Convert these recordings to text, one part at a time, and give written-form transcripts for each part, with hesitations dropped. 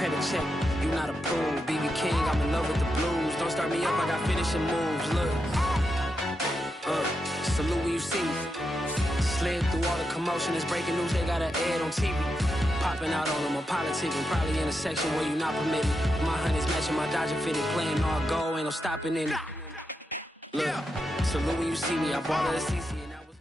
credit check. You not approved. BB King, I'm in love with the blues. Don't start me up, I got finishing moves. Look. Salute when you see me. Slid through all the commotion. It's breaking news, they got an ad on TV. Popping out on them, I'm politicking. Probably in a section where you not permitted. My honey's matching my Dodger fitted. Playing all go, ain't no stopping in it. Look, salute when you see me. I bought her a CC and that was...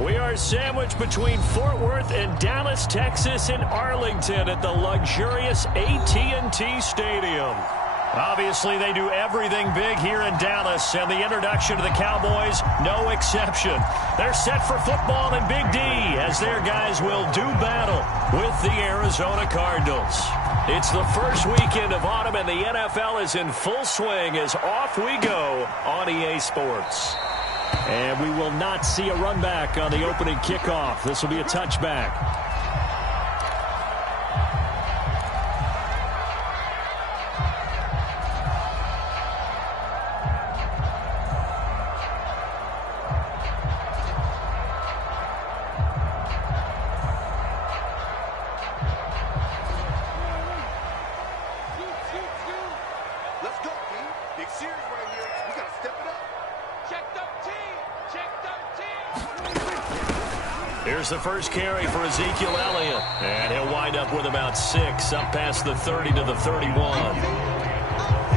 We are sandwiched between Fort Worth and Dallas, Texas, and Arlington at the luxurious AT&T Stadium. Obviously, they do everything big here in Dallas, and the introduction to the Cowboys, no exception. They're set for football in Big D, as their guys will do battle with the Arizona Cardinals. It's the first weekend of autumn, and the NFL is in full swing as off we go on EA Sports. And we will not see a run back on the opening kickoff. This will be a touchback. Here's the first carry for Ezekiel Elliott. And he'll wind up with about 6, up past the 30 to the 31.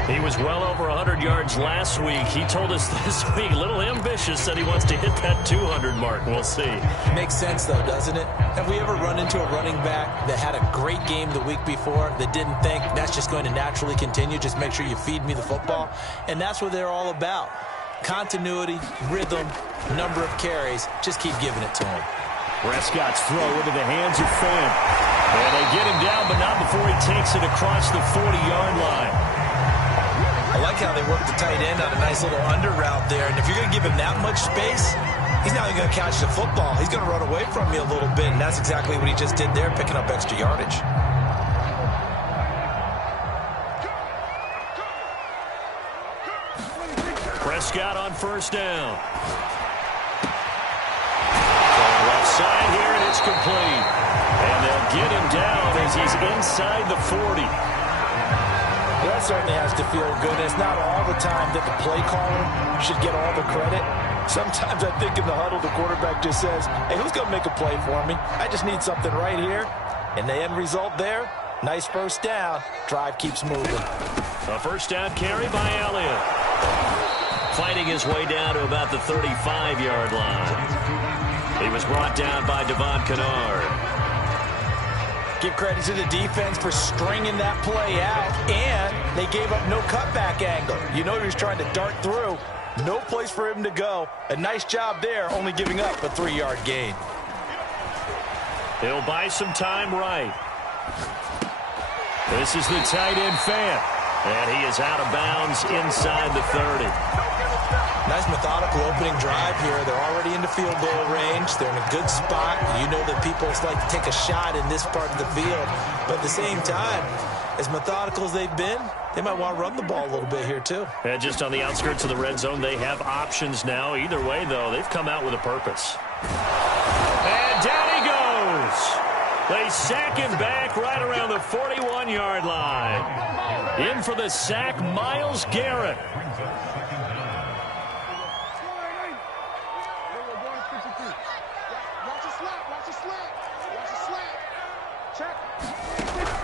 He was well over 100 yards last week. He told us this week, a little ambitious, that he wants to hit that 200 mark. We'll see. Makes sense, though, doesn't it? Have we ever run into a running back that had a great game the week before that didn't think that's just going to naturally continue? Just make sure you feed me the football. And that's what they're all about. Continuity, rhythm, number of carries. Just keep giving it to him. Prescott's throw into the hands of Fant. And they get him down, but not before he takes it across the 40-yard line. I like how they work the tight end on a nice little under route there. And if you're going to give him that much space, he's not even going to catch the football. He's going to run away from you a little bit, and that's exactly what he just did there, picking up extra yardage. Prescott on first down. Side here, and it's complete. And they'll get him down as he's inside the 40. Well, that certainly has to feel good. It's not all the time that the play caller should get all the credit. Sometimes I think in the huddle, the quarterback just says, hey, who's going to make a play for me? I just need something right here. And the end result there, nice first down. Drive keeps moving. A first down carry by Elliott. Fighting his way down to about the 35-yard line. He was brought down by Devon Kennard. Give credit to the defense for stringing that play out, and they gave up no cutback angle. You know he was trying to dart through. No place for him to go. A nice job there, only giving up a 3-yard gain. He'll buy some time right. This is the tight end Fant, and he is out of bounds inside the 30. Nice methodical opening drive here. They're already in the field goal range. They're in a good spot. You know that people like to take a shot in this part of the field. But at the same time, as methodical as they've been, they might want to run the ball a little bit here too. And just on the outskirts of the red zone, they have options now. Either way, though, they've come out with a purpose. And down he goes. They sack him back right around the 41-yard line. In for the sack, Myles Garrett.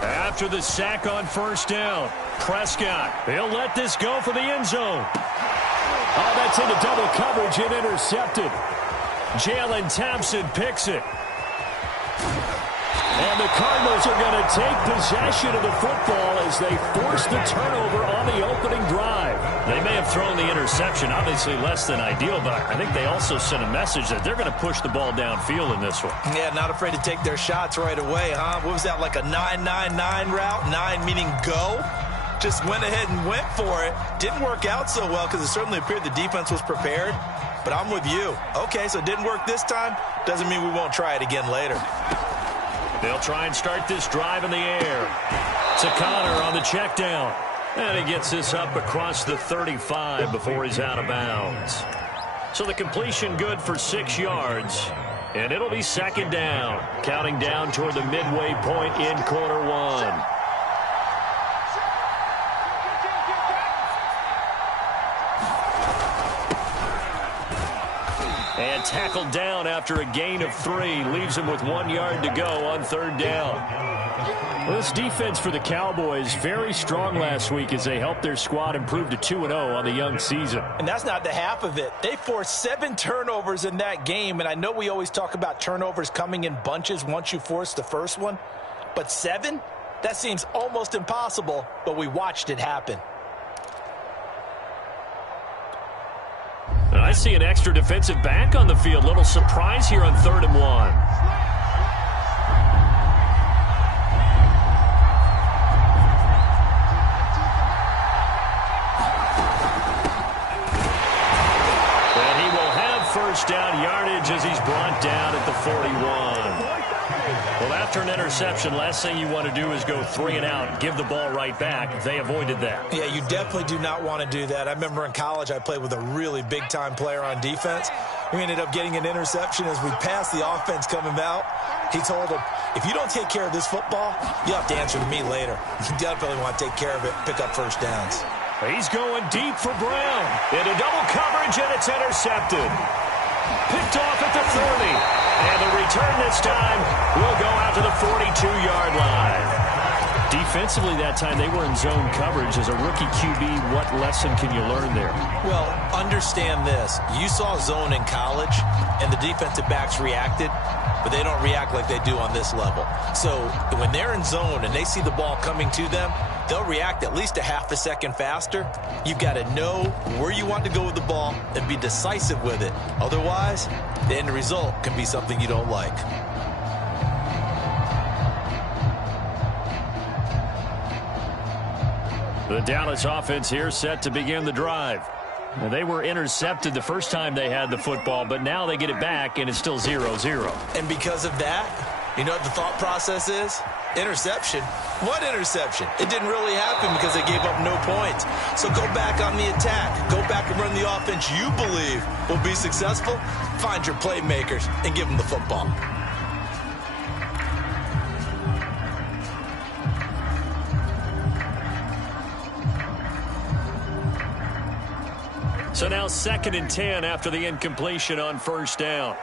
After the sack on first down, Prescott, he'll let this go for the end zone. Oh, that's into double coverage and intercepted. Jalen Thompson picks it. And the Cardinals are going to take possession of the football as they force the turnover on the opening drive. They may have thrown the interception, obviously less than ideal, but I think they also sent a message that they're going to push the ball downfield in this one. Yeah, not afraid to take their shots right away, huh? What was that, like a 9-9-9 route? 9 meaning go? Just went ahead and went for it. Didn't work out so well because it certainly appeared the defense was prepared. But I'm with you. Okay, so it didn't work this time. Doesn't mean we won't try it again later. They'll try and start this drive in the air. To Connor on the check down. And he gets this up across the 35 before he's out of bounds. So the completion good for 6 yards. And it'll be second down. Counting down toward the midway point in quarter one. And tackled down after a gain of 3. Leaves him with 1 yard to go on third down. Well, this defense for the Cowboys, very strong last week as they helped their squad improve to 2-0 on the young season. And that's not the half of it. They forced 7 turnovers in that game, and I know we always talk about turnovers coming in bunches once you force the first one, but 7? That seems almost impossible, but we watched it happen. I see an extra defensive back on the field. Little surprise here on 3rd and 1. First down yardage as he's brought down at the 41. Well, after an interception, last thing you want to do is go 3 and out, give the ball right back. They avoided that. Yeah, you definitely do not want to do that. I remember in college I played with a really big-time player on defense. We ended up getting an interception as we passed the offense coming out. He told him, if you don't take care of this football, you'll have to answer to me later. You definitely want to take care of it, pick up first downs. He's going deep for Brown. Into double coverage, and it's intercepted. Picked off at the 30. And the return this time will go out to the 42-yard line. Defensively that time, they were in zone coverage. As a rookie QB, what lesson can you learn there? Well, understand this. You saw zone in college, and the defensive backs reacted, but they don't react like they do on this level. So when they're in zone and they see the ball coming to them, they'll react at least a half a second faster. You've got to know where you want to go with the ball and be decisive with it. Otherwise, the end result can be something you don't like. The Dallas offense here set to begin the drive. Now, they were intercepted the first time they had the football, but now they get it back, and it's still 0-0. And because of that, you know what the thought process is? Interception. What interception? It didn't really happen because they gave up no points. So go back on the attack. Go back and run the offense you believe will be successful. Find your playmakers and give them the football. So now 2nd and 10 after the incompletion on first down.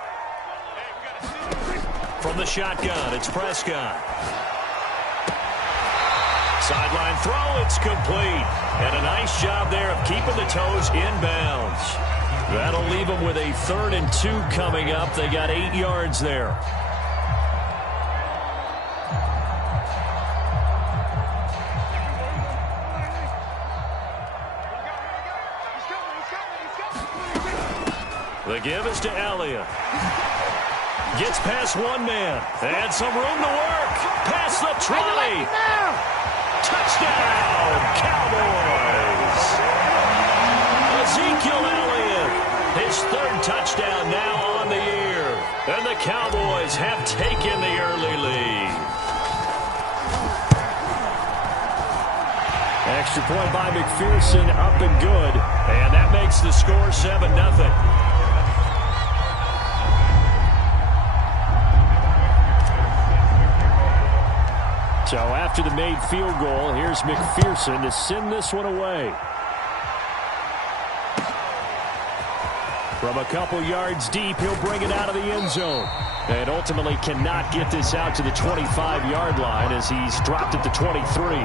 From the shotgun, it's Prescott. Sideline throw, it's complete. And a nice job there of keeping the toes inbounds. That'll leave them with a 3rd and 2 coming up. They got 8 yards there. The give is to Elliott. Gets past one man. And some room to work. Past the 20. Touchdown, Cowboys. Ezekiel Elliott. His 3rd touchdown now on the year. And the Cowboys have taken the early lead. Extra point by McPherson, up and good. And that makes the score 7-0. So after the made field goal, here's McPherson to send this one away. From a couple yards deep, he'll bring it out of the end zone. And ultimately cannot get this out to the 25-yard line as he's dropped at the 23.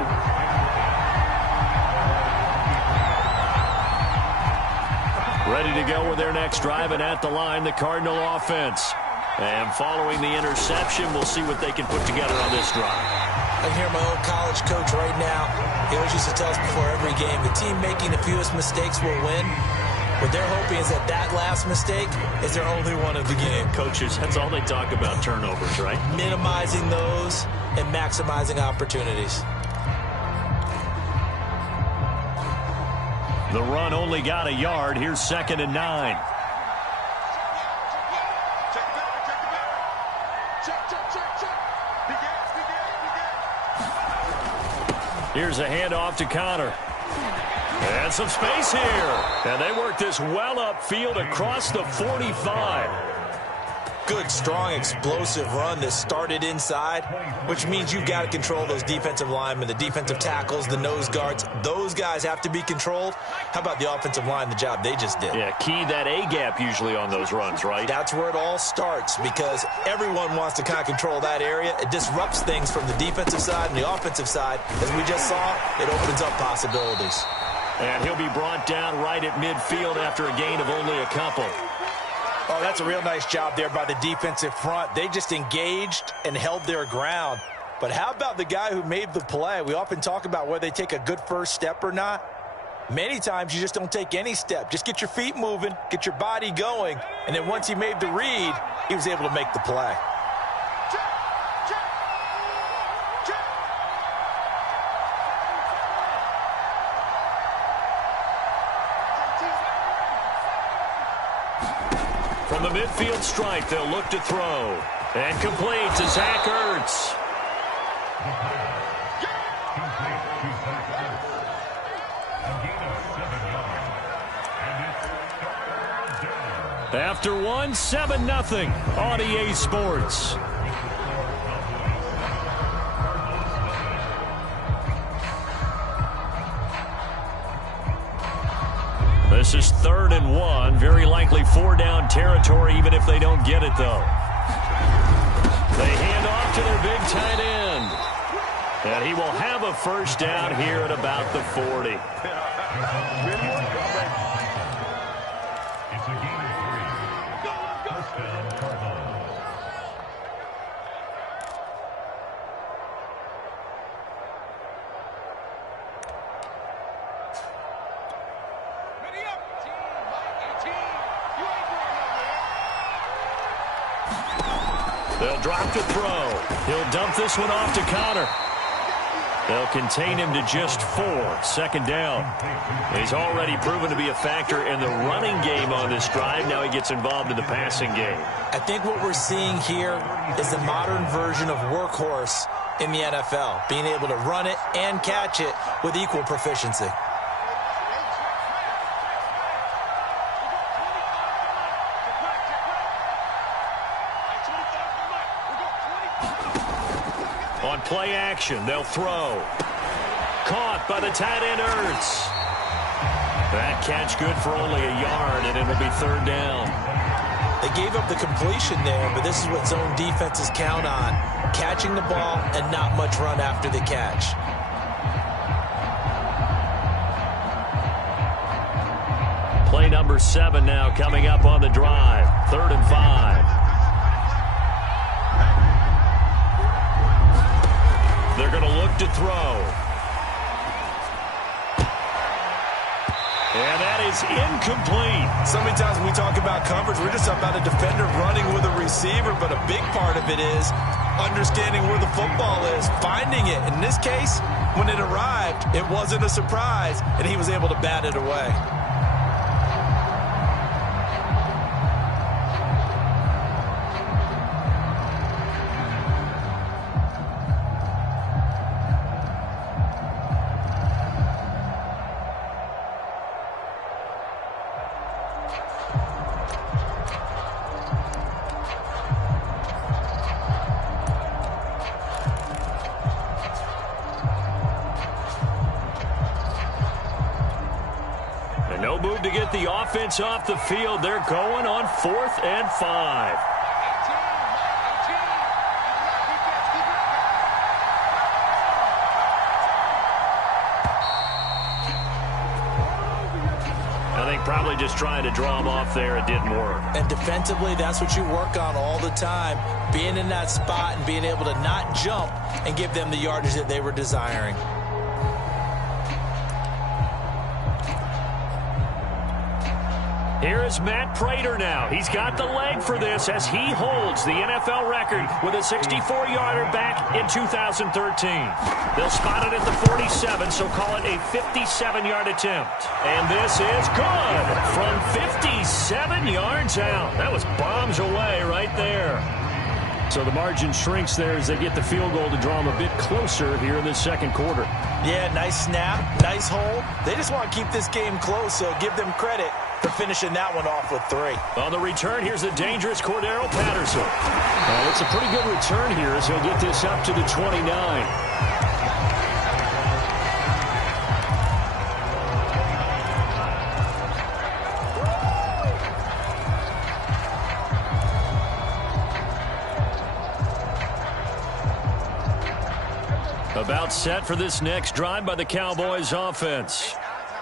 Ready to go with their next drive, and at the line, the Cardinal offense. And following the interception, we'll see what they can put together on this drive. I hear my old college coach right now. He always used to tell us before every game, the team making the fewest mistakes will win. What they're hoping is that last mistake is their only one of the game. Coaches, that's all they talk about, turnovers, right? Minimizing those and maximizing opportunities. The run only got a yard. Here's 2nd and 9. Here's a handoff to Connor. And some space here. And they work this well upfield across the 45. good, strong, explosive run that started inside, which means you've got to control those defensive linemen, the defensive tackles, the nose guards. Those guys have to be controlled. How about the offensive line, the job they just did? Yeah, key that A-gap usually on those runs, right? That's where it all starts, because everyone wants to kind of control that area. It disrupts things from the defensive side and the offensive side. As we just saw, it opens up possibilities. And he'll be brought down right at midfield after a gain of only a couple. Oh, that's a real nice job there by the defensive front. They just engaged and held their ground. But how about the guy who made the play? We often talk about whether they take a good first step or not. Many times you just don't take any step. Just get your feet moving, get your body going, and then once he made the read, he was able to make the play. From the midfield stripe, they'll look to throw. And complete to Zach Ertz. After one, 7-0 on EA Sports. This is 3rd and 1. Very likely 4-down territory, even if they don't get it, though. They hand off to their big tight end. And he will have a first down here at about the 40. They'll drop to throw. He'll dump this one off to Connor. They'll contain him to just 4. 2nd down. He's already proven to be a factor in the running game on this drive. Now he gets involved in the passing game. I think what we're seeing here is the modern version of workhorse in the NFL, being able to run it and catch it with equal proficiency. On play action, they'll throw. Caught by the tight end, Ertz. That catch good for only a yard, and it'll be 3rd down. They gave up the completion there, but this is what zone defenses count on. Catching the ball and not much run after the catch. Play number 7 now coming up on the drive. 3rd and 5. They're going to look to throw. And that is incomplete. So many times when we talk about coverage, we're just about a defender running with a receiver, but a big part of it is understanding where the football is, finding it. In this case, when it arrived, it wasn't a surprise, and he was able to bat it away. No move to get the offense off the field. They're going on 4th and 5. I think probably just trying to draw him off there. It didn't work. And defensively, that's what you work on all the time. Being in that spot and being able to not jump and give them the yardage that they were desiring. Here is Matt Prater now. He's got the leg for this as he holds the NFL record with a 64-yarder back in 2013. They'll spot it at the 47, so call it a 57-yard attempt. And this is good from 57 yards out. That was bombs away right there. So the margin shrinks there as they get the field goal to draw them a bit closer here in the 2nd quarter. Yeah, nice snap, nice hold. They just want to keep this game close, so give them credit. for finishing that one off with 3. On the return, here's the dangerous Cordero Patterson. It's a pretty good return here as he'll get this up to the 29. About set for this next drive by the Cowboys offense.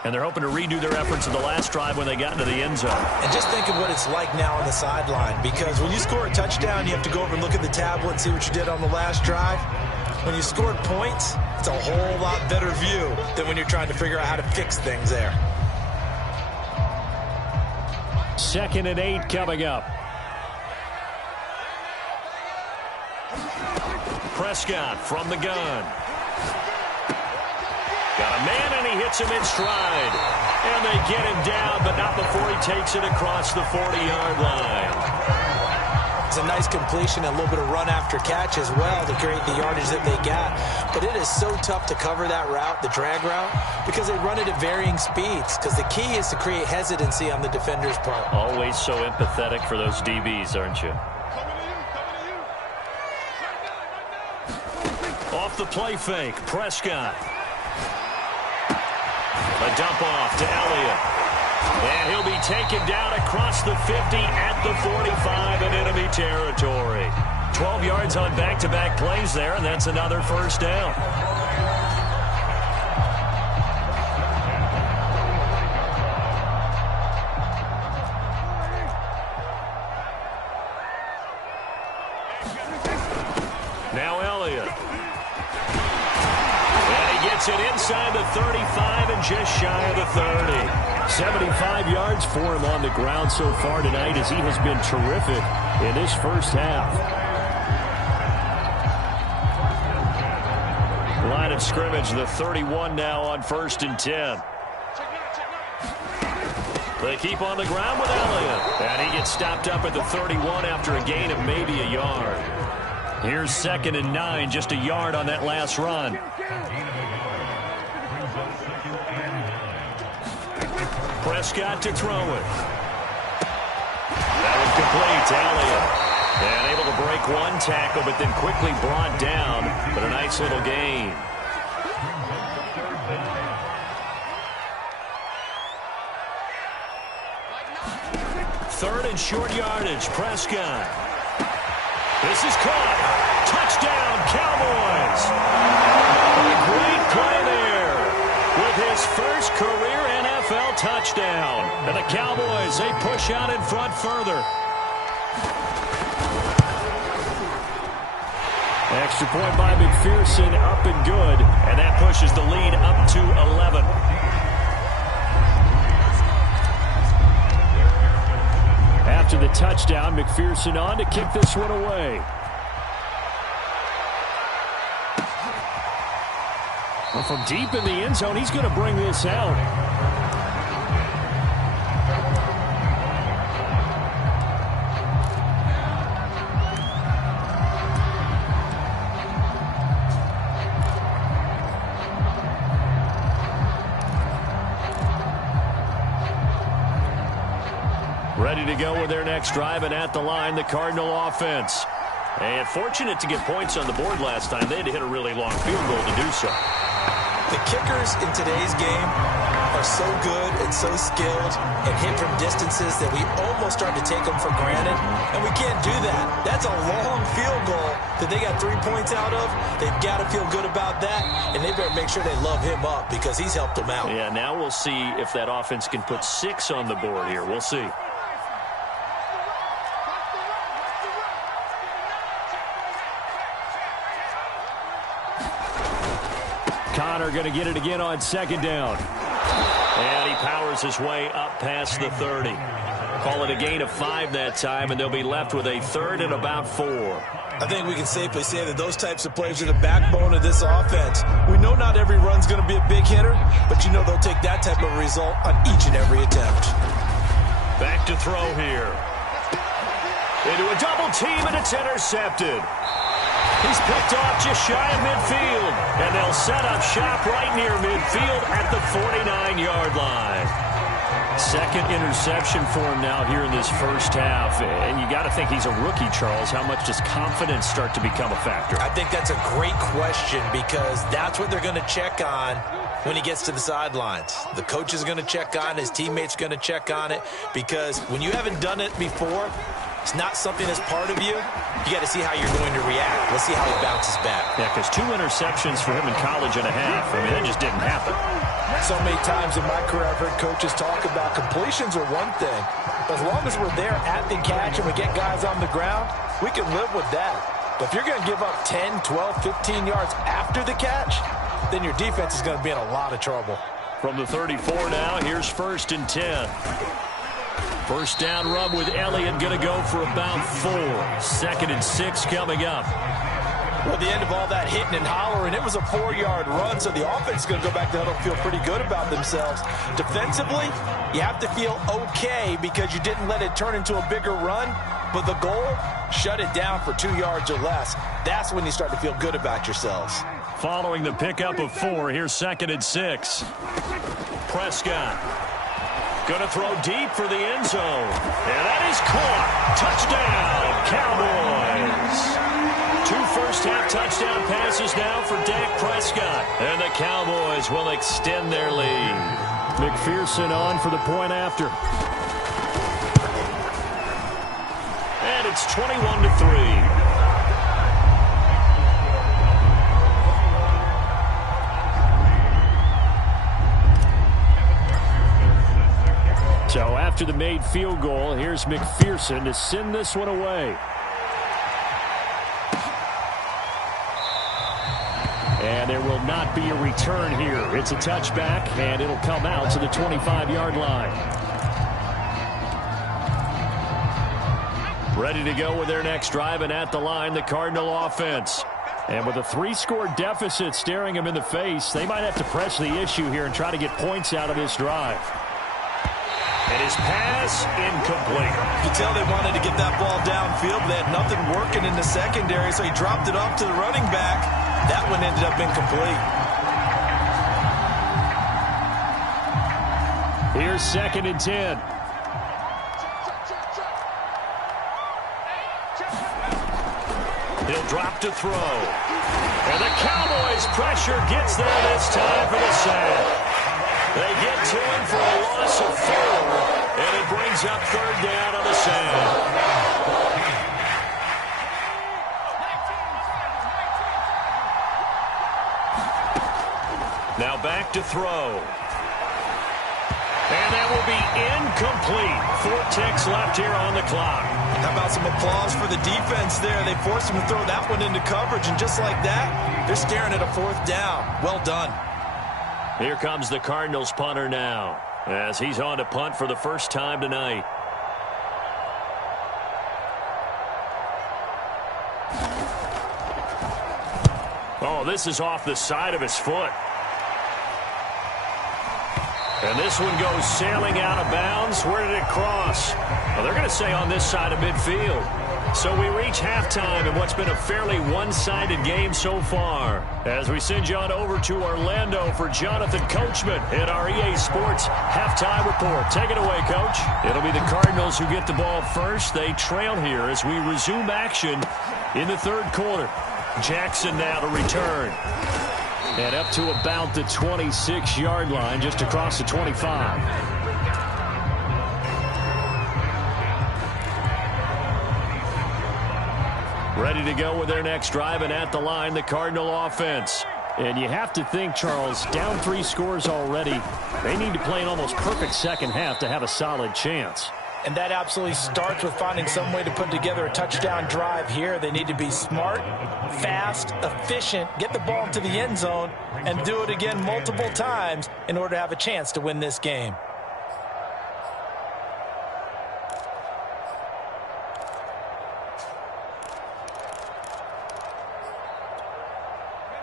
And they're hoping to redo their efforts in the last drive when they got into the end zone. And just think of what it's like now on the sideline, because when you score a touchdown, you have to go over and look at the tablet and see what you did on the last drive. When you scored points, it's a whole lot better view than when you're trying to figure out how to fix things there. 2nd and 8 coming up. Prescott from the gun. Got a man, and he hits him in stride. And they get him down, but not before he takes it across the 40-yard line. It's a nice completion, a little bit of run after catch as well to create the yardage that they got. But it is so tough to cover that route, the drag route, because they run it at varying speeds. Because the key is to create hesitancy on the defender's part. Always so empathetic for those DBs, aren't you? Off the play fake, Prescott. A dump off to Elliott. And he'll be taken down across the 50 at the 45 in enemy territory. 12 yards on back-to-back plays there, and that's another first down. Now Elliott. It inside the 35 and just shy of the 30. 75 yards for him on the ground so far tonight as he has been terrific in this first half. Line of scrimmage, the 31 now on 1st and 10. They keep on the ground with Elliott. And he gets stopped up at the 31 after a gain of maybe a yard. Here's 2nd and 9, just a yard on that last run. Prescott to throw it. That was complete to Elliott. And able to break one tackle, but then quickly brought down. But a nice little gain. Third and short yardage, Prescott. This is caught. Touchdown, Cowboys. A great play there with his first career NFL touchdown. And the Cowboys, they push out in front further. Extra point by McPherson, up and good. And that pushes the lead up to 11. After the touchdown, McPherson on to kick this one away. Well, from deep in the end zone, he's going to bring this out. Ready to go with their next drive, and at the line, the Cardinal offense. And fortunate to get points on the board last time. They had to hit a really long field goal to do so. The kickers in today's game are so good and so skilled and hit from distances that we almost start to take them for granted, and we can't do that. That's a long field goal that they got 3 points out of. They've got to feel good about that, and they better make sure they love him up because he's helped them out. Yeah, now we'll see if that offense can put 6 on the board here. We'll see. Connor going to get it again on 2nd down. And he powers his way up past the 30. Call it a gain of 5 that time, and they'll be left with a 3rd and about 4. I think we can safely say that those types of plays are the backbone of this offense. We know not every run's going to be a big hitter, but you know they'll take that type of result on each and every attempt. Back to throw here. Into a double team, and it's intercepted. He's picked off just shy of midfield, and they'll set up shop right near midfield at the 49-yard line. Second interception for him now here in this first half. And you got to think he's a rookie, Charles. How much does confidence start to become a factor? I think that's a great question because that's what they're going to check on when he gets to the sidelines. The coach is going to check on, his teammates going to check on it, because when you haven't done it before, it's not something that's part of you. You got to see how you're going to react. Let's see how he bounces back. Yeah, because 2 interceptions for him in college and a half. I mean, that just didn't happen. So many times in my career, I've heard coaches talk about completions are one thing. But as long as we're there at the catch and we get guys on the ground, we can live with that. But if you're going to give up 10, 12, 15 yards after the catch, then your defense is going to be in a lot of trouble. From the 34 now, here's 1st and 10. First down run with Elliott going to go for about 4. 2nd and 6 coming up. Well, the end of all that hitting and hollering, it was a 4-yard run, so the offense is going to go back to huddle and feel pretty good about themselves. Defensively, you have to feel okay because you didn't let it turn into a bigger run, but the goal, shut it down for 2 yards or less. That's when you start to feel good about yourselves. Following the pickup of 4, here's 2nd and 6. Prescott going to throw deep for the end zone. And that is caught. Touchdown, Cowboys. 2 first-half touchdown passes now for Dak Prescott. And the Cowboys will extend their lead. McPherson on for the point after. And it's 21-3. So after the made field goal, here's McPherson to send this one away. And there will not be a return here. It's a touchback, and it'll come out to the 25-yard line. Ready to go with their next drive, and at the line, the Cardinal offense. And with a 3-score deficit staring them in the face, they might have to press the issue here and try to get points out of this drive. And his pass incomplete. You can tell they wanted to get that ball downfield. They had nothing working in the secondary, so he dropped it off to the running back. That one ended up incomplete. Here's 2nd and 10. He'll drop to throw. And the Cowboys' pressure gets there this time for the sack. They get to him for a loss of 4, and it brings up 3rd down on the sack. Now back to throw. And that will be incomplete. 4 ticks left here on the clock. How about some applause for the defense there? They forced him to throw that one into coverage, and just like that, they're staring at a 4th down. Well done. Here comes the Cardinals punter now, as he's on to punt for the first time tonight. Oh, this is off the side of his foot. And this one goes sailing out of bounds. Where did it cross? Well, they're going to say on this side of midfield. So we reach halftime in what's been a fairly one-sided game so far. As we send you on over to Orlando for Jonathan Coachman in our EA Sports Halftime Report. Take it away, Coach. It'll be the Cardinals who get the ball first. They trail here as we resume action in the 3rd quarter. Jackson now to return. And up to about the 26-yard line, just across the 25. Ready to go with their next drive, and at the line, the Cardinal offense. And you have to think, Charles, down 3 scores already. They need to play an almost perfect second half to have a solid chance. And that absolutely starts with finding some way to put together a touchdown drive here. They need to be smart, fast, efficient, get the ball to the end zone, and do it again multiple times in order to have a chance to win this game.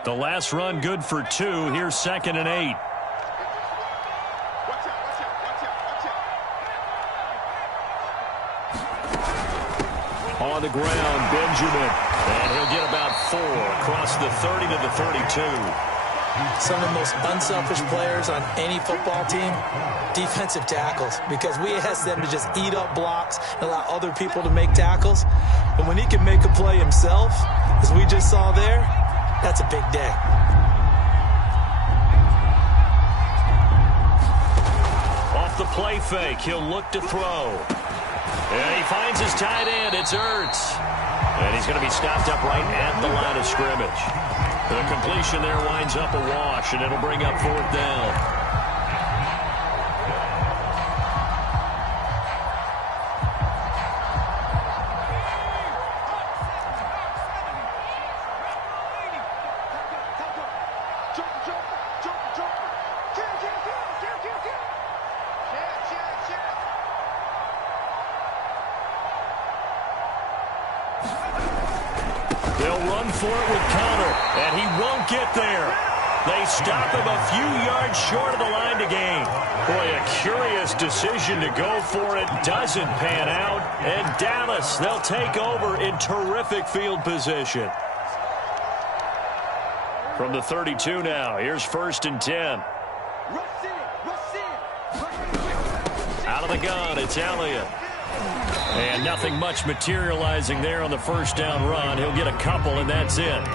The last run good for 2. Here's 2nd and 8. On the ground, Benjamin. And he'll get about 4 across the 30 to the 32. Some of the most unselfish players on any football team, defensive tackles, because we ask them to just eat up blocks and allow other people to make tackles. But when he can make a play himself, as we just saw there, that's a big day. Off the play fake, he'll look to throw. And he finds his tight end. It's Ertz. And he's going to be stopped up right at the line of scrimmage. The completion there winds up a wash, and it'll bring up 4th down. They'll run for it with Conner, and he won't get there. They stop him a few yards short of the line to gain. Boy, a curious decision to go for it. Doesn't pan out. And Dallas, they'll take over in terrific field position. From the 32 now, here's 1st and 10. Out of the gun, it's Elliott. And nothing much materializing there on the 1st down run. He'll get a couple, and that's it.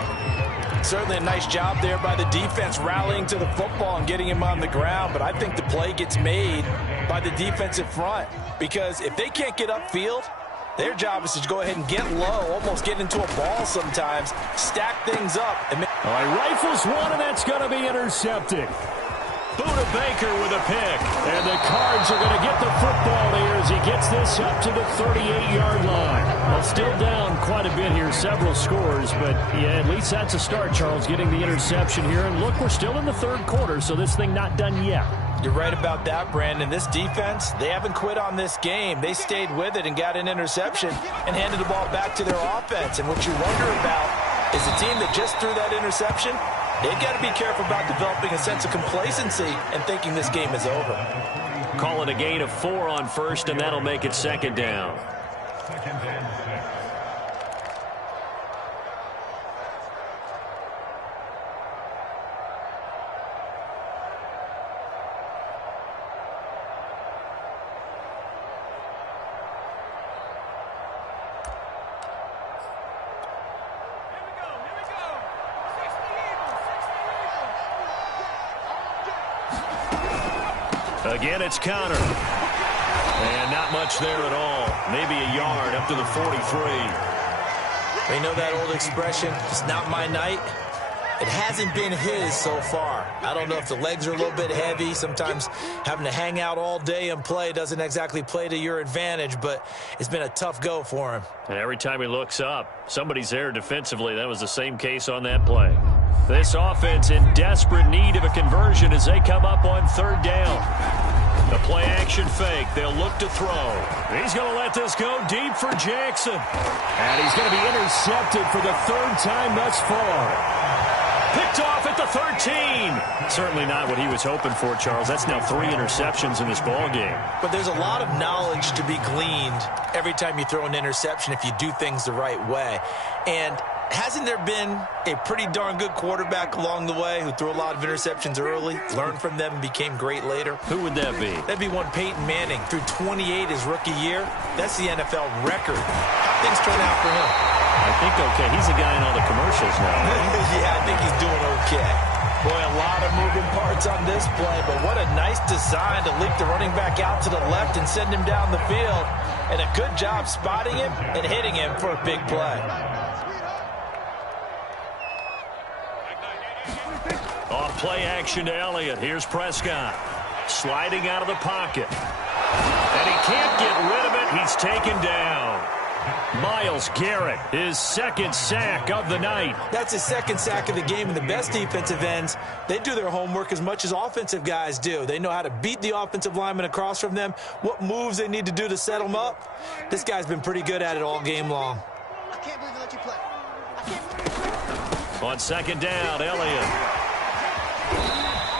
Certainly a nice job there by the defense rallying to the football and getting him on the ground. But I think the play gets made by the defensive front. Because if they can't get upfield, their job is to go ahead and get low, almost get into a ball sometimes, stack things up. And all right, rifles one, and that's going to be intercepted. Buda Baker with a pick. And the Cards are going to get the football here as he gets this up to the 38-yard line. Well, still down quite a bit here, several scores, but yeah, at least that's a start, Charles, getting the interception here. And look, we're still in the 3rd quarter, so this thing not done yet. You're right about that, Brandon. This defense, they haven't quit on this game. They stayed with it and got an interception and handed the ball back to their offense. And what you wonder about is the team that just threw that interception, they've got to be careful about developing a sense of complacency and thinking this game is over. Call it a gain of 4 on 1st, and that'll make it 2nd down. Again, it's Conner. And not much there at all. Maybe a yard up to the 43. You know that old expression, it's not my night? It hasn't been his so far. I don't know if the legs are a little bit heavy. Sometimes having to hang out all day and play doesn't exactly play to your advantage, but it's been a tough go for him. And every time he looks up, somebody's there defensively. That was the same case on that play. This offense in desperate need of a conversion as they come up on 3rd down. The play-action fake. They'll look to throw. He's going to let this go deep for Jackson. And he's going to be intercepted for the 3rd time thus far. Picked off at the 13. Certainly not what he was hoping for, Charles. That's now 3 interceptions in this ball game. But there's a lot of knowledge to be gleaned every time you throw an interception if you do things the right way. And hasn't there been a pretty darn good quarterback along the way who threw a lot of interceptions early, learned from them, and became great later? Who would that be? That'd be one Peyton Manning. Threw 28 his rookie year. That's the NFL record. How things turn out for him? I think okay. He's a guy in all the commercials now. Yeah, I think he's doing okay. Boy, a lot of moving parts on this play, but what a nice design to leak the running back out to the left and send him down the field. And a good job spotting him and hitting him for a big play. Off play action to Elliott. Here's Prescott. Sliding out of the pocket. And he can't get rid of it. He's taken down. Myles Garrett, his 2nd sack of the night. That's his 2nd sack of the game, and the best defensive ends, they do their homework as much as offensive guys do. They know how to beat the offensive lineman across from them, what moves they need to do to set them up. This guy's been pretty good at it all game long. I can't believe they let you play. On 2nd down, Elliott.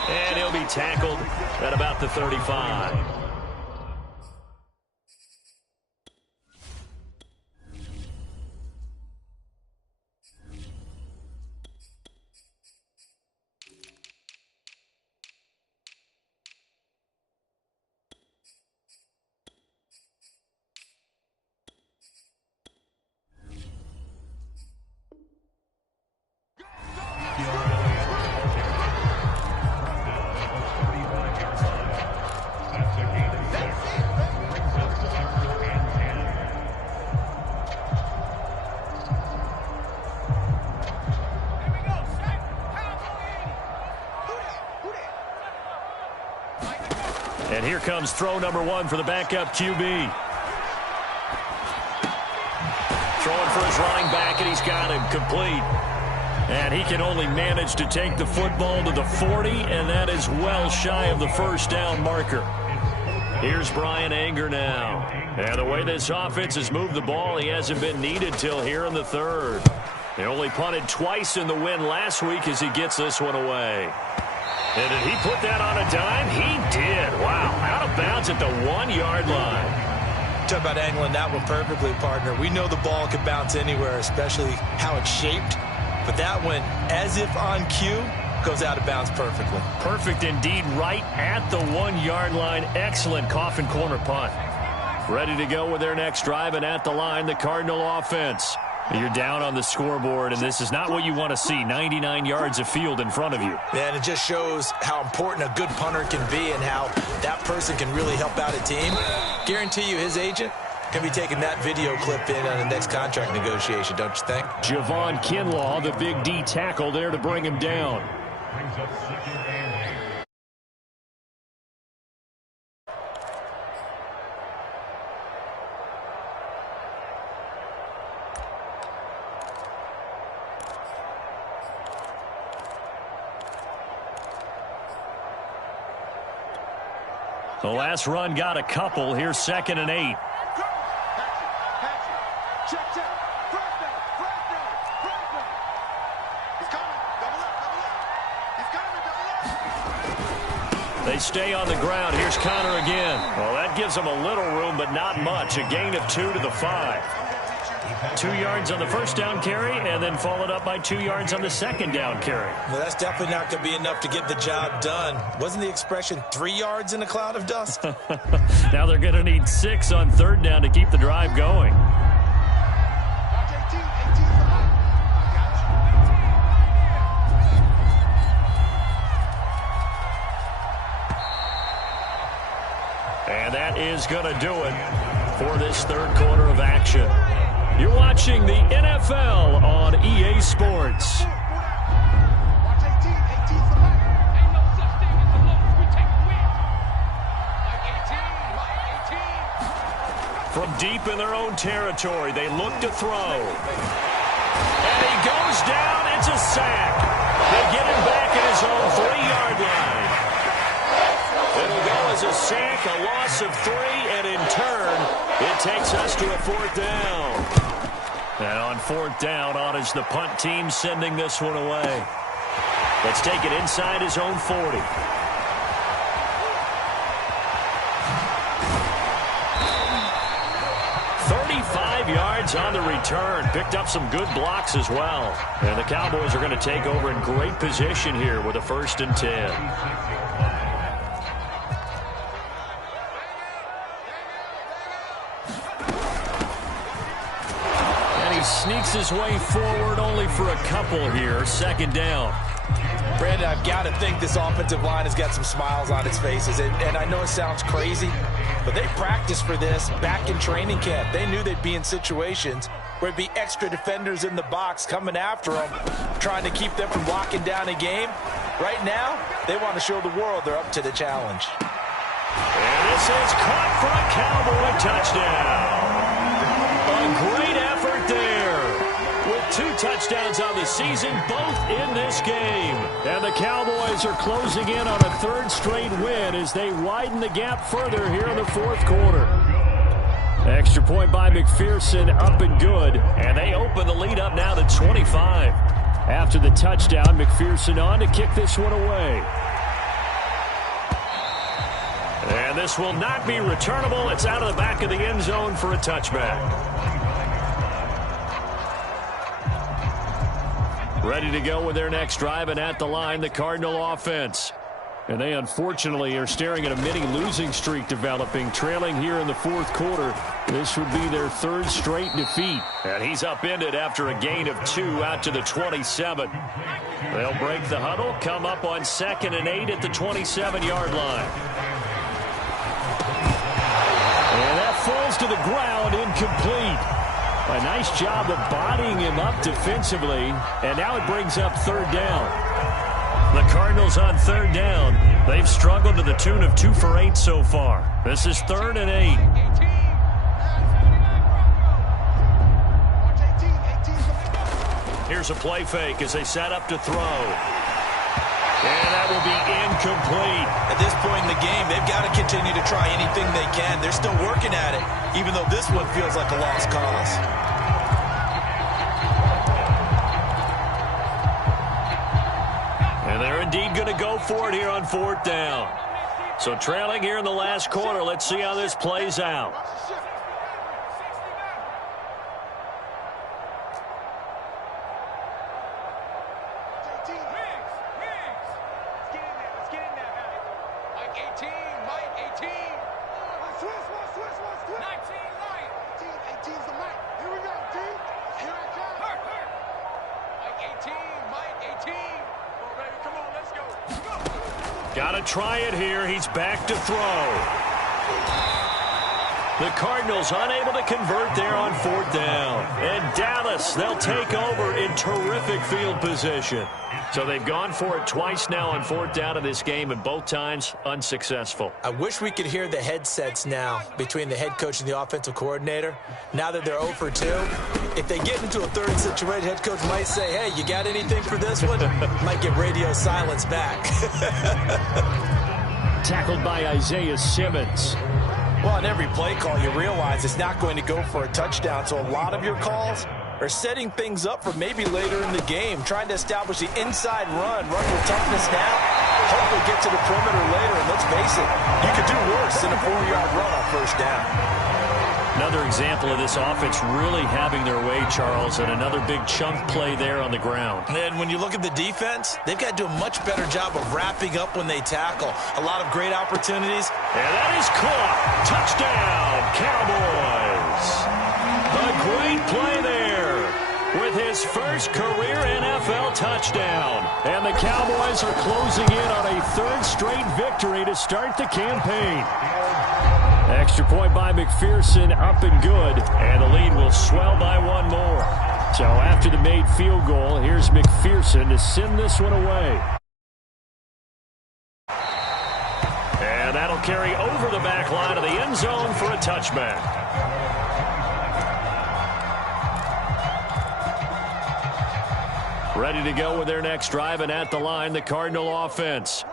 And he'll be tackled at about the 35. And here comes throw number one for the backup QB. Throwing for his running back, and he's got him complete. And he can only manage to take the football to the 40, and that is well shy of the first down marker. Here's Brian Anger now. And the way this offense has moved the ball, he hasn't been needed till here in the third. They only punted twice in the win last week as he gets this one away. And did he put that on a dime? He did. Wow. Out of bounds at the 1-yard line. Talk about angling that one perfectly, partner. We know the ball can bounce anywhere, especially how it's shaped. But that one, as if on cue, goes out of bounds perfectly. Perfect indeed, right at the 1-yard line. Excellent coffin corner punt. Ready to go with their next drive, and at the line, the Cardinal offense. You're down on the scoreboard, and this is not what you want to see. 99 yards of field in front of you. Man, it just shows how important a good punter can be and how that person can really help out a team. Guarantee you his agent can be taking that video clip in on the next contract negotiation, don't you think? Javon Kinlaw, the big D tackle there to bring him down. The last run got a couple. Here's 2nd and 8. They stay on the ground. Here's Connor again. Well, that gives them a little room, but not much. A gain of 2 to the 5. 2 yards on the first down carry, and then followed up by 2 yards on the second down carry. Well, that's definitely not going to be enough to get the job done. Wasn't the expression 3 yards in a cloud of dust? Now they're going to need 6 on 3rd down to keep the drive going. And that is going to do it for this 3rd quarter of action. You're watching the NFL on EA Sports. From deep in their own territory, they look to throw. And he goes down. It's a sack. They get him back at his own 3-yard line. It'll go as a sack, a loss of 3, and in turn, it takes us to a 4th down. And on 4th down, on is the punt team sending this one away. Let's take it inside his own 40. Yards on the return. Picked up some good blocks as well. And the Cowboys are going to take over in great position here with a 1st and 10. And he sneaks his way forward only for a couple here. 2nd down. Brandon, I've got to think this offensive line has got some smiles on its faces. And I know it sounds crazy, but they practiced for this back in training camp. They knew they'd be in situations where it'd be extra defenders in the box coming after them, trying to keep them from locking down a game. Right now, they want to show the world they're up to the challenge. And this is caught for a Cowboy touchdown. A great effort there. With 2 touchdowns on the season, both in this game. And the Cowboys are closing in on a 3rd straight win as they widen the gap further here in the 4th quarter. Extra point by McPherson, up and good. And they open the lead up now to 25. After the touchdown, McPherson on to kick this one away. And this will not be returnable. It's out of the back of the end zone for a touchback. Ready to go with their next drive, and at the line, the Cardinal offense. And they unfortunately are staring at a mini losing streak developing, trailing here in the 4th quarter. This would be their 3rd straight defeat. And he's upended after a gain of 2 out to the 27. They'll break the huddle, come up on 2nd and 8 at the 27-yard line. And that falls to the ground, incomplete. A nice job of bodying him up defensively, and now it brings up 3rd down. The Cardinals on 3rd down. They've struggled to the tune of 2 for 8 so far. This is 3rd and 8. Here's a play fake as they set up to throw. And that will be incomplete. At this point in the game, they've got to continue to try anything they can. They're still working at it, even though this one feels like a lost cause. And they're indeed going to go for it here on 4th down. So trailing here in the last quarter, let's see how this plays out. Got to try it here. He's back to throw. The Cardinals unable to convert there on 4th down. And Dallas, they'll take over in terrific field position. So they've gone for it twice now on 4th down in this game, and both times unsuccessful. I wish we could hear the headsets now between the head coach and the offensive coordinator. Now that they're 0 for 2, if they get into a 3rd situation, head coach might say, hey, you got anything for this one? Might get radio silence back. Tackled by Isaiah Simmons. Well, on every play call, you realize it's not going to go for a touchdown. So a lot of your calls are setting things up for maybe later in the game, trying to establish the inside run with toughness now, hopefully get to the perimeter later. And let's face it, you could do worse than a 4-yard run on 1st down. Another example of this offense really having their way, Charles, and another big chunk play there on the ground. And when you look at the defense, they've got to do a much better job of wrapping up when they tackle. A lot of great opportunities. And that is caught. Touchdown, Cowboys. A great play there with his first career NFL touchdown. And the Cowboys are closing in on a 3rd straight victory to start the campaign. Extra point by McPherson, up and good, and the lead will swell by 1 more. So after the made field goal, here's McPherson to send this one away. And that'll carry over the back line of the end zone for a touchback. Ready to go with their next drive, and at the line, the Cardinal offense.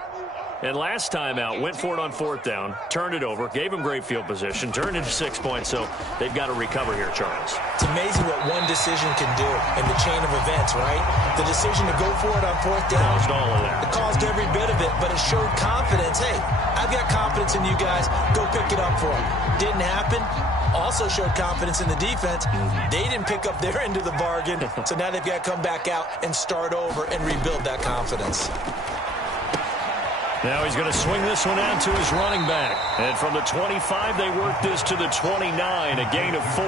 And last time out, went for it on 4th down, turned it over, gave them great field position, turned into 6 points, so they've got to recover here, Charles. It's amazing what one decision can do in the chain of events, right? The decision to go for it on 4th down. Caused all of that. It caused every bit of it, but it showed confidence. Hey, I've got confidence in you guys. Go pick it up for them. Didn't happen. Also showed confidence in the defense. They didn't pick up their end of the bargain, so now they've got to come back out and start over and rebuild that confidence. Now he's going to swing this one out to his running back. And from the 25, they work this to the 29, a gain of 4.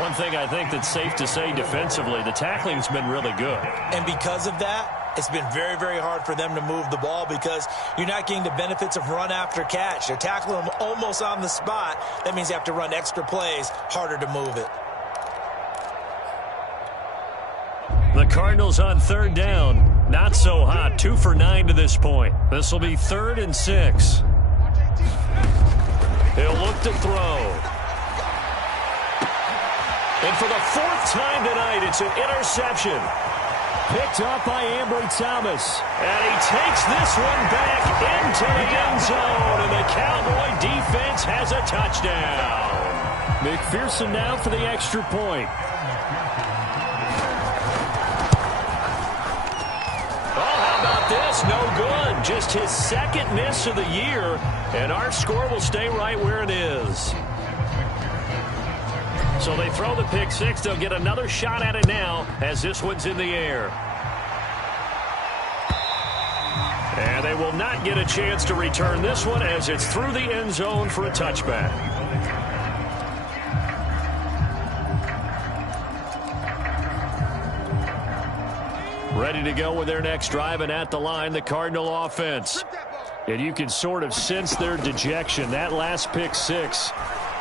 One thing I think that's safe to say defensively, the tackling's been really good. And because of that, it's been very, very hard for them to move the ball because you're not getting the benefits of run after catch. They're tackling them almost on the spot. That means you have to run extra plays, harder to move it. The Cardinals on 3rd down. Not so hot. 2 for 9 to this point. This will be 3rd and 6. He'll look to throw. And for the 4th time tonight, it's an interception. Picked up by Ambry Thomas. And he takes this one back into the end zone. And the Cowboy defense has a touchdown. McPherson now for the extra point. This no good. Just his 2nd miss of the year, and our score will stay right where it is. So they throw the pick 6. They'll get another shot at it now as this one's in the air. And they will not get a chance to return this one as it's through the end zone for a touchback. Ready to go with their next drive, and at the line, the Cardinal offense. And you can sort of sense their dejection. That last pick six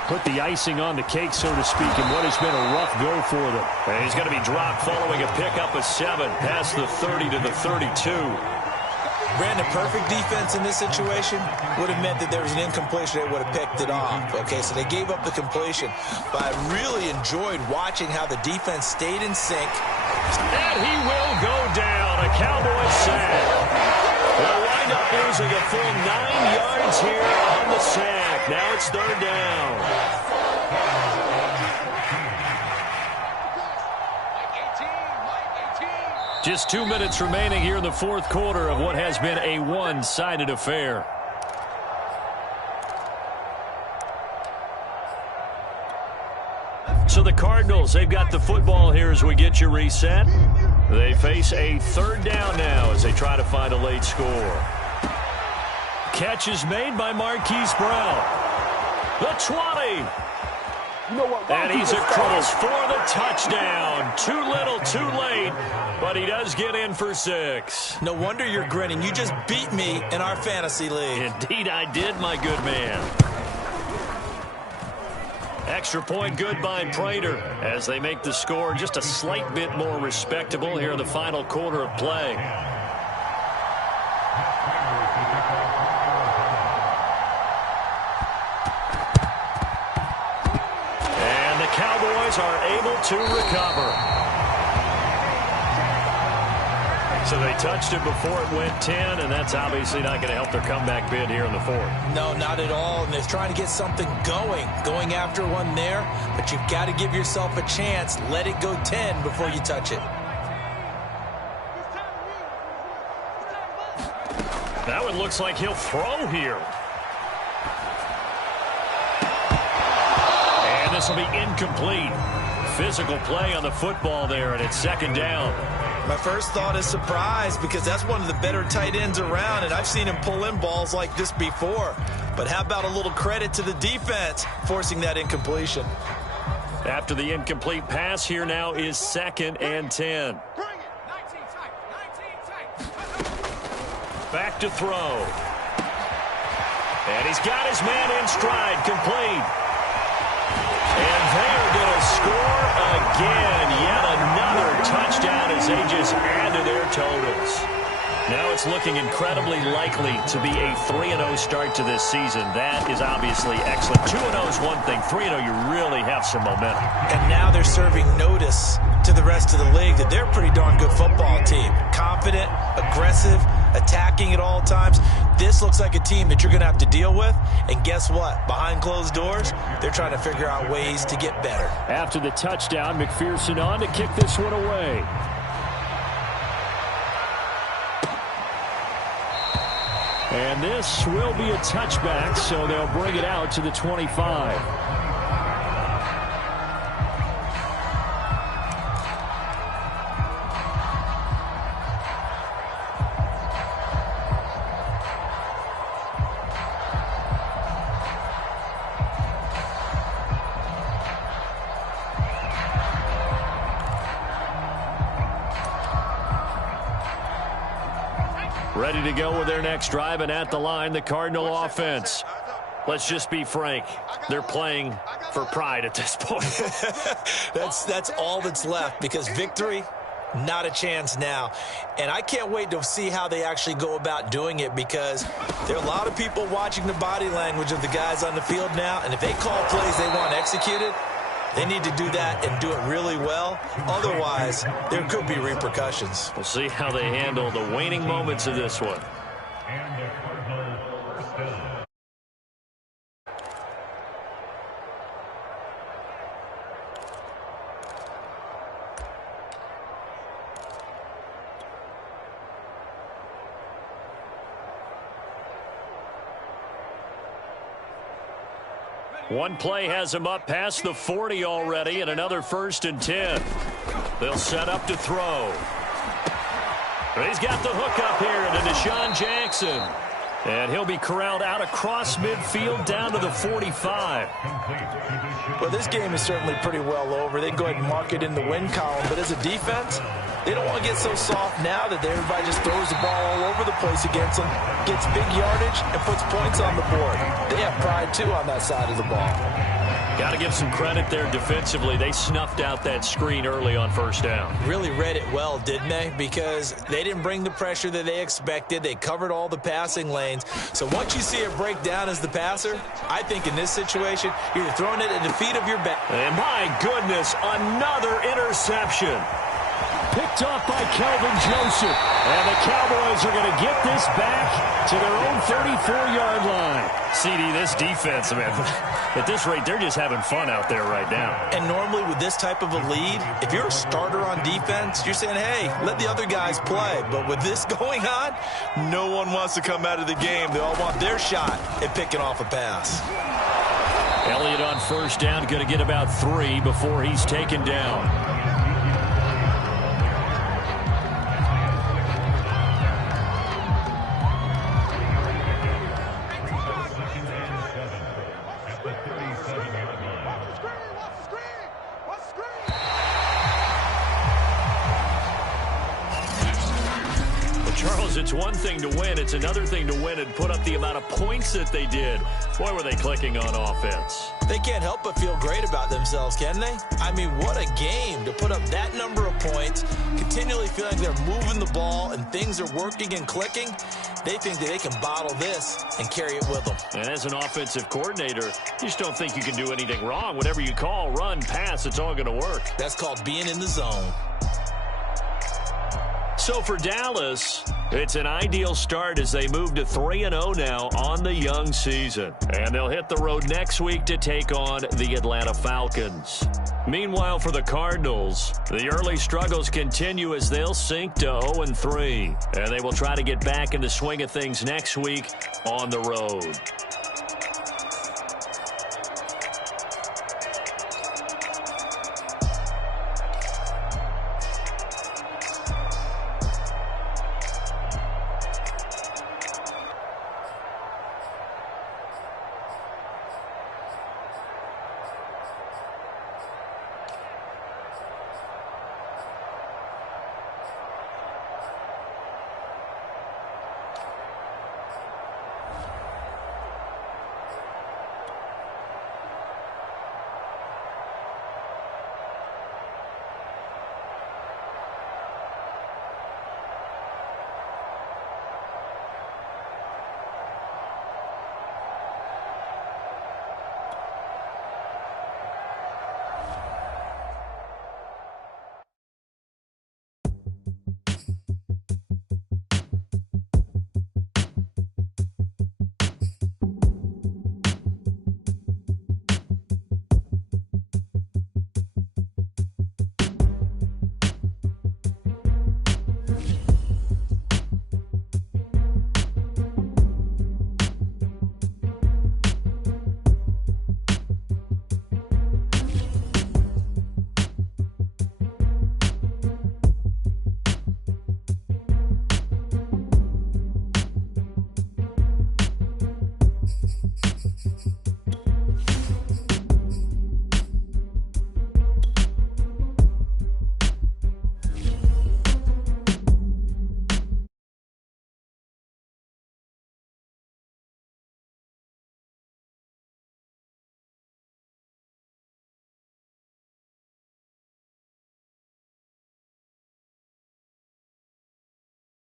put the icing on the cake, so to speak, in what has been a rough go for them. And he's going to be dropped following a pickup of 7 past the 30 to the 32. Brandon, perfect defense in this situation would have meant that there was an incompletion. They would have picked it off. Okay, so they gave up the completion. But I really enjoyed watching how the defense stayed in sync. And he will go down. A Cowboys sack. They'll wind up losing a full 9 yards here on the sack. Now it's 3rd down. Just 2 minutes remaining here in the 4th quarter of what has been a one-sided affair. So the Cardinals, they've got the football here as we get you reset. They face a 3rd down now as they try to find a late score. Catch is made by Marquise Brown. The 20. And he's across for the touchdown. Too little, too late, but he does get in for 6. No wonder you're grinning. You just beat me in our fantasy league. Indeed I did, my good man. Extra point good by Prater as they make the score just a slight bit more respectable here in the final quarter of play. And the Cowboys are able to recover. So they touched it before it went 10, and that's obviously not going to help their comeback bid here in the 4th. No, not at all. And they're trying to get something going after one there. But you've got to give yourself a chance. Let it go 10 before you touch it. That one looks like he'll throw here. And this will be incomplete. Physical play on the football there, and it's 2nd down. My first thought is surprise, because that's one of the better tight ends around, and I've seen him pull in balls like this before. But how about a little credit to the defense forcing that incompletion? After the incomplete pass, here now is 2nd and 10. Back to throw. And he's got his man in stride, complete. And they're going to score again. Yet another touchdown as they just add to their totals. Now it's looking incredibly likely to be a 3-0 start to this season. That is obviously excellent. 2-0 is one thing. 3-0, you really have some momentum. And now they're serving notice to the rest of the league that they're a pretty darn good football team. Confident, aggressive, attacking at all times. This looks like a team that you're going to have to deal with. And guess what? Behind closed doors, they're trying to figure out ways to get better. After the touchdown, McPherson on to kick this one away. And this will be a touchback, so they'll bring it out to the 25. Ready to go with their next drive, and at the line, the Cardinal offense. Let's just be frank. They're playing for pride at this point. That's all that's left, because victory, not a chance now. And I can't wait to see how they actually go about doing it, because there are a lot of people watching the body language of the guys on the field now, and if they call plays they want executed, they need to do that and do it really well. Otherwise, there could be repercussions. We'll see how they handle the waning moments of this one. One play has him up past the 40 already, and another 1st and 10. They'll set up to throw. He's got the hook up here to Deshaun Jackson. And he'll be corralled out across midfield down to the 45. Well, this game is certainly pretty well over. They can go ahead and mark it in the win column, but as a defense, They don't want to get so soft now that everybody just throws the ball all over the place against them, gets big yardage, and puts points on the board. They have pride, too, on that side of the ball. Got to give some credit there defensively. They snuffed out that screen early on first down. Really read it well, didn't they? Because they didn't bring the pressure that they expected. They covered all the passing lanes. So once you see it break down as the passer, I think in this situation, you're throwing it at the feet of your back. And my goodness, another interception. Picked off by Kelvin Joseph. And the Cowboys are going to get this back to their own 34-yard line. CD, this defense, man, at this rate, they're just having fun out there right now. And normally with this type of a lead, if you're a starter on defense, you're saying, hey, let the other guys play. But with this going on, no one wants to come out of the game. They all want their shot at picking off a pass. Elliott on first down, going to get about 3 before he's taken down. Charles, it's one thing to win. It's another thing to win and put up the amount of points that they did. Boy, were they clicking on offense. They can't help but feel great about themselves, can they? I mean, what a game to put up that number of points, continually feeling they're moving the ball and things are working and clicking. They think that they can bottle this and carry it with them. And as an offensive coordinator, you just don't think you can do anything wrong. Whatever you call, run, pass, it's all going to work. That's called being in the zone. So for Dallas, it's an ideal start as they move to 3-0 now on the young season. And they'll hit the road next week to take on the Atlanta Falcons. Meanwhile, for the Cardinals, the early struggles continue as they'll sink to 0-3. And they will try to get back in the swing of things next week on the road.